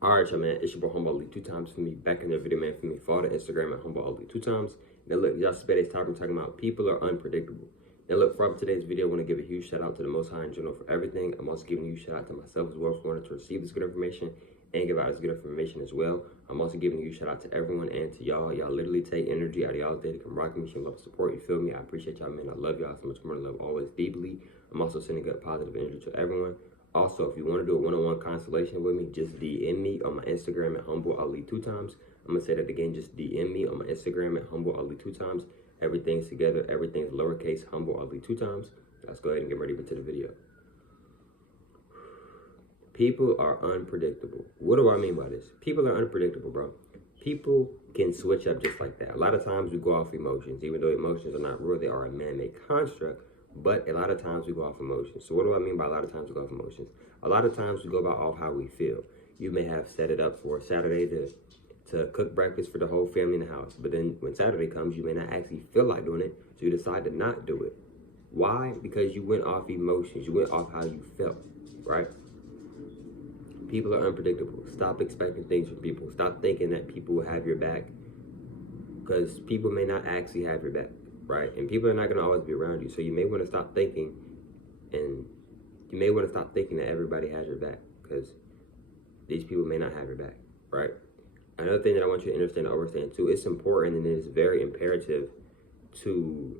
Alright, y'all, man, it's your boy Humble Ali 2 times for me. Back in the video, man, for me. Follow the Instagram at Humble Ali 2 times. Now, look, y'all spent this time talking about people are unpredictable. Now, look, for today's video, I want to give a huge shout out to the Most High in general for everything. I'm also giving a huge shout out to myself as well for wanting to receive this good information and give out this good information as well. I'm also giving a huge shout out to everyone and to y'all. Y'all literally take energy out of y'all's day to come rock me, show love, support. You feel me? I appreciate y'all, man. I love y'all so much more. Love always deeply. I'm also sending good positive energy to everyone. Also, if you want to do a one-on-one consultation with me, just DM me on my Instagram at Humble Ali 2 times. I'm going to say that again, just DM me on my Instagram at Humble Ali 2 times. Everything's together, everything's lowercase, Humble Ali 2 times. Let's go ahead and get ready to the video. People are unpredictable. What do I mean by this? People are unpredictable, bro. People can switch up just like that. A lot of times we go off emotions, even though emotions are not real, they are a man-made construct. But a lot of times we go off emotions. So what do I mean by a lot of times we go off emotions? A lot of times we go about off how we feel. You may have set it up for Saturday to cook breakfast for the whole family in the house. But then when Saturday comes, you may not actually feel like doing it. So you decide to not do it. Why? Because you went off emotions. You went off how you felt, right? People are unpredictable. Stop expecting things from people. Stop thinking that people will have your back, because people may not actually have your back, right? And people are not going to always be around you. So you may want to stop thinking, and you may want to stop thinking that everybody has your back, because these people may not have your back, right? Another thing that I want you to understand and understand too, it's important and it is very imperative to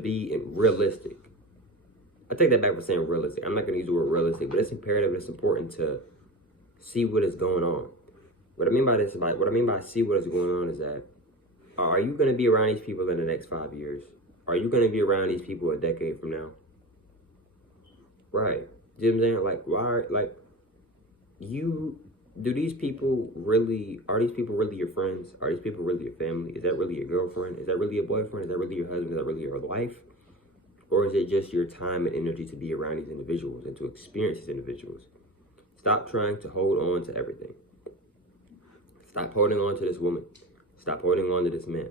be realistic. I take that back for saying realistic. I'm not going to use the word realistic, but it's imperative. It's important to see what is going on. What I mean by this, what I mean by see what is going on is that, are you going to be around these people in the next 5 years? Are you going to be around these people a decade from now? Right. You know what I'm saying? Like, why, like, do these people really, are these people really your friends? Are these people really your family? Is that really your girlfriend? Is that really your boyfriend? Is that really your husband? Is that really your wife? Or is it just your time and energy to be around these individuals and to experience these individuals? Stop trying to hold on to everything. Stop holding on to this woman. Stop holding on to this man.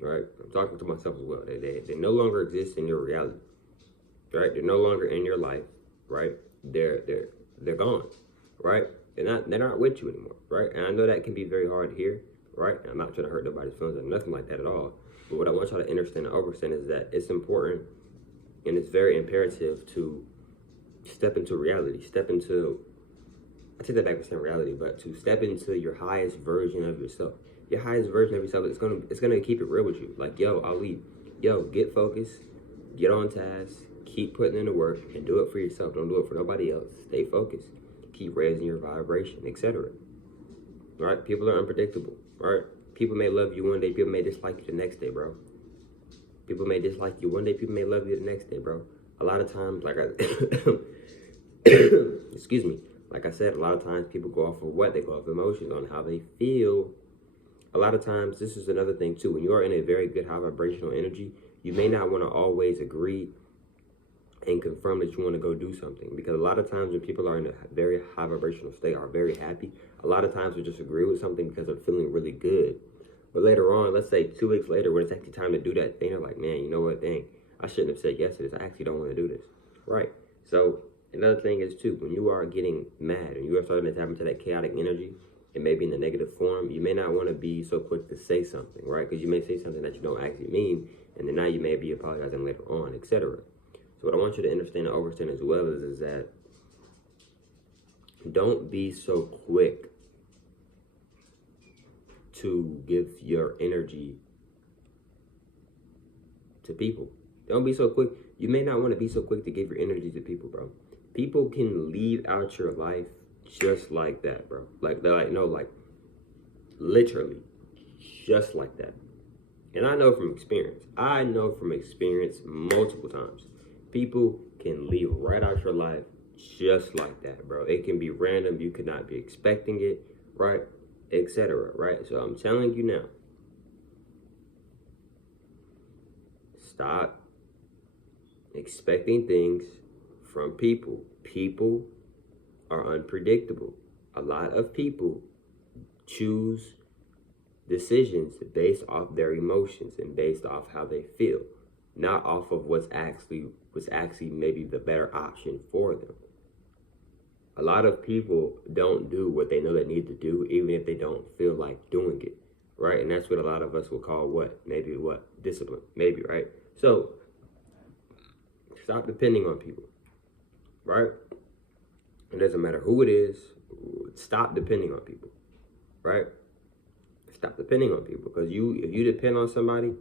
Right? I'm talking to myself as well. They no longer exist in your reality. Right? They're no longer in your life. Right? They're gone. Right? They're not with you anymore. Right? And I know that can be very hard to hear. Right? And I'm not trying to hurt nobody's feelings or nothing like that at all. But what I want y'all to understand and understand is that it's important and it's very imperative to step into reality. I take that back for saying reality, but to step into your highest version of yourself. Your highest version of yourself is gonna keep it real with you. Like, yo, Ali, get focused, get on task, keep putting in the work, and do it for yourself. Don't do it for nobody else. Stay focused. Keep raising your vibration, etc. Right? People are unpredictable. Right? People may love you one day, people may dislike you the next day, bro. People may dislike you one day, people may love you the next day, bro. A lot of times, like excuse me, like I said, a lot of times people go off of what? They go off emotions, on how they feel. A lot of times, this is another thing too, when you are in a very good high vibrational energy, you may not want to always agree and confirm that you want to go do something. Because a lot of times when people are in a very high vibrational state, are very happy, a lot of times they just agree with something because they're feeling really good. But later on, let's say 2 weeks later, when it's actually time to do that thing, they're like, man, you know what, dang, I shouldn't have said yes to this. I actually don't want to do this. Right. So another thing is too, when you are getting mad and you are starting to tap into that chaotic energy, and maybe in the negative form, you may not want to be so quick to say something, right? Because you may say something that you don't actually mean, and then now you may be apologizing later on, etc. So what I want you to understand and understand as well is that don't be so quick to give your energy to people. Don't be so quick. You may not want to be so quick to give your energy to people, bro. People can leave out your life just like that, bro. Like, they're like, no, like, literally, just like that. And I know from experience. I know from experience multiple times. People can leave right out your life just like that, bro. It can be random. You could not be expecting it, right? Etc. Right? So I'm telling you now, stop expecting things from people. People are unpredictable. A lot of people choose decisions based off their emotions and based off how they feel, not off of what's actually maybe the better option for them. A lot of people don't do what they know they need to do, even if they don't feel like doing it, right? And that's what a lot of us will call what? Maybe what? Discipline, maybe, right? So stop depending on people, right? It doesn't matter who it is. Stop depending on people, right? Stop depending on people, because if you depend on somebody,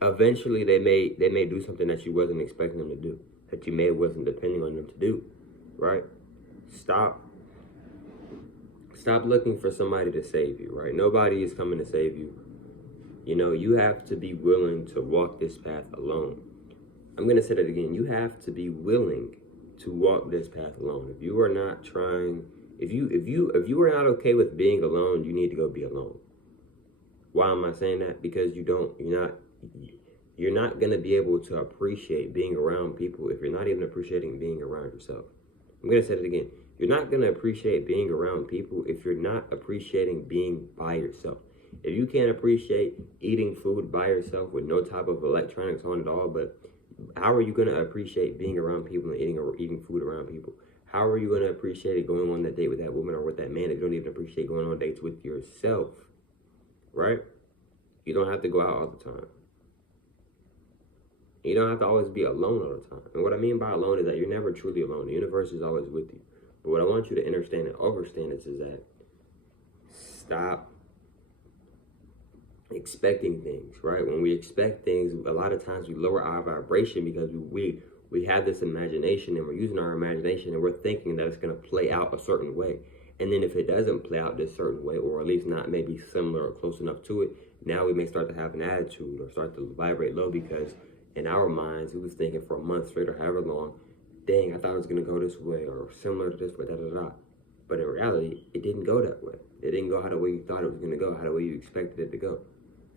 eventually they may do something that you wasn't expecting them to do, that you may wasn't depending on them to do, right? Stop looking for somebody to save you, right? Nobody is coming to save you. You know, you have to be willing to walk this path alone. I'm going to say that again. You have to be willing to walk this path alone. If you are not trying, if you are not okay with being alone, you need to go be alone. Why am I saying that? Because you're not going to be able to appreciate being around people if you're not even appreciating being around yourself. I'm going to say it again. You're not going to appreciate being around people if you're not appreciating being by yourself. If you can't appreciate eating food by yourself with no type of electronics on at all, but how are you going to appreciate being around people and eating food around people? How are you going to appreciate going on that date with that woman or with that man if you don't even appreciate going on dates with yourself, right? You don't have to go out all the time. You don't have to always be alone all the time. And what I mean by alone is that you're never truly alone. The universe is always with you. But what I want you to understand and overstand is that stop expecting things, right? When we expect things, a lot of times we lower our vibration because we have this imagination, and we're using our imagination, and we're thinking that it's going to play out a certain way. And then if it doesn't play out this certain way, or at least not maybe similar or close enough to it, now we may start to have an attitude or start to vibrate low, because in our minds, we was thinking for a month straight or however long, dang, I thought it was going to go this way or similar to this way, da-da-da. But in reality, it didn't go that way. It didn't go how the way you thought it was going to go, how the way you expected it to go.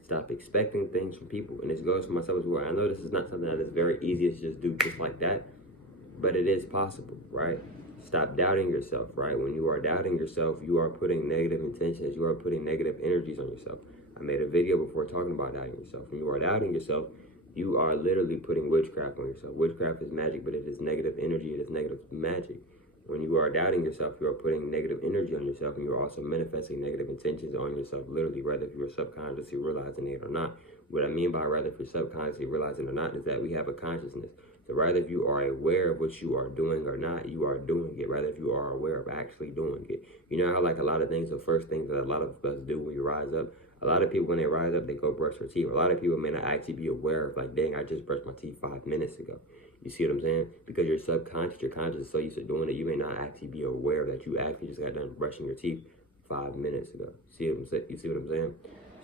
Stop expecting things from people. And this goes for myself as well. I know this is not something that is very easy to just do just like that, but it is possible, right? Stop doubting yourself, right? When you are doubting yourself, you are putting negative intentions, you are putting negative energies on yourself. I made a video before talking about doubting yourself. When you are doubting yourself, you are literally putting witchcraft on yourself. Witchcraft is magic, but it is negative energy, it is negative magic. When you are doubting yourself, you are putting negative energy on yourself, and you're also manifesting negative intentions on yourself, literally, whether if you're subconsciously realizing it or not. What I mean by rather if you're subconsciously realizing it or not is that we have a consciousness. So rather if you are aware of what you are doing or not, you are doing it. Rather if you are aware of actually doing it. You know how like a lot of things, the first things that a lot of us do when you rise up, a lot of people when they rise up, they go brush their teeth. A lot of people may not actually be aware of like, dang, I just brushed my teeth 5 minutes ago. You see what I'm saying? Because your subconscious, your conscious is so used to doing it, you may not actually be aware that you actually just got done brushing your teeth 5 minutes ago. You see what I'm saying?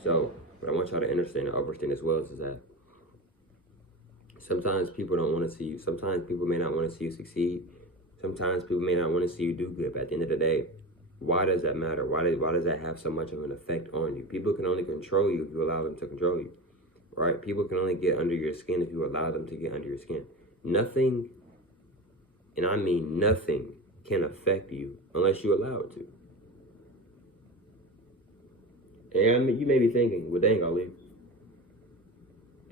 So what I want y'all to understand and understand as well is that sometimes people don't want to see you. Sometimes people may not want to see you succeed. Sometimes people may not want to see you do good. But at the end of the day, why does that matter? Why does that have so much of an effect on you? People can only control you if you allow them to control you, right? People can only get under your skin if you allow them to get under your skin. Nothing, and I mean nothing, can affect you unless you allow it to. And I mean, you may be thinking, well, dang, Ali.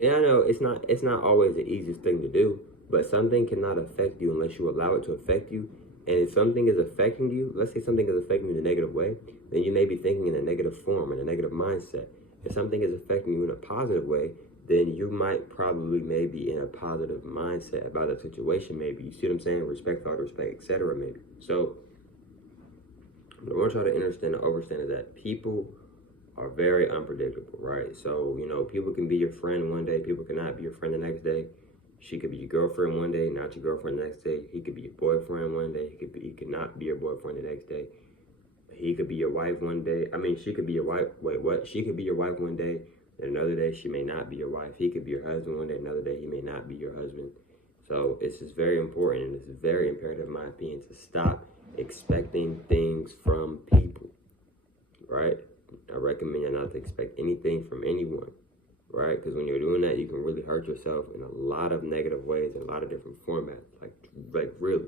And I know it's not always the easiest thing to do, but something cannot affect you unless you allow it to affect you. And if something is affecting you, let's say something is affecting you in a negative way, then you may be thinking in a negative form, in a negative mindset. If something is affecting you in a positive way, then you might probably maybe in a positive mindset about that situation, maybe. You see what I'm saying? Respect, thought, respect, etc. maybe. So what I want y'all to understand and understand is that people are very unpredictable, right? So, you know, people can be your friend one day, people cannot be your friend the next day. She could be your girlfriend one day, not your girlfriend the next day. He could be your boyfriend one day, he could not be your boyfriend the next day. He could be your wife one day. I mean, she could be your wife. Wait, what? She could be your wife one day, and another day she may not be your wife. He could be your husband one day, another day he may not be your husband. So it's just very important, and it's very imperative, in my opinion, to stop expecting things from people, right? I recommend you not to expect anything from anyone, right? Because when you're doing that, you can really hurt yourself in a lot of negative ways, in a lot of different formats, like really.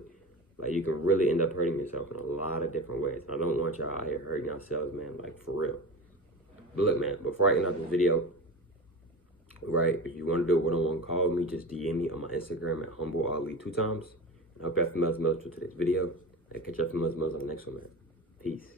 Like, you can really end up hurting yourself in a lot of different ways. I don't want y'all out here hurting yourselves, man, like, for real. But look, man, before I end off this video, right? If you want to do a one-on-one call with me, just DM me on my Instagram at HumbleAli 2 times. I hope you have fun with today's video. And catch up for on the next one, man. Peace.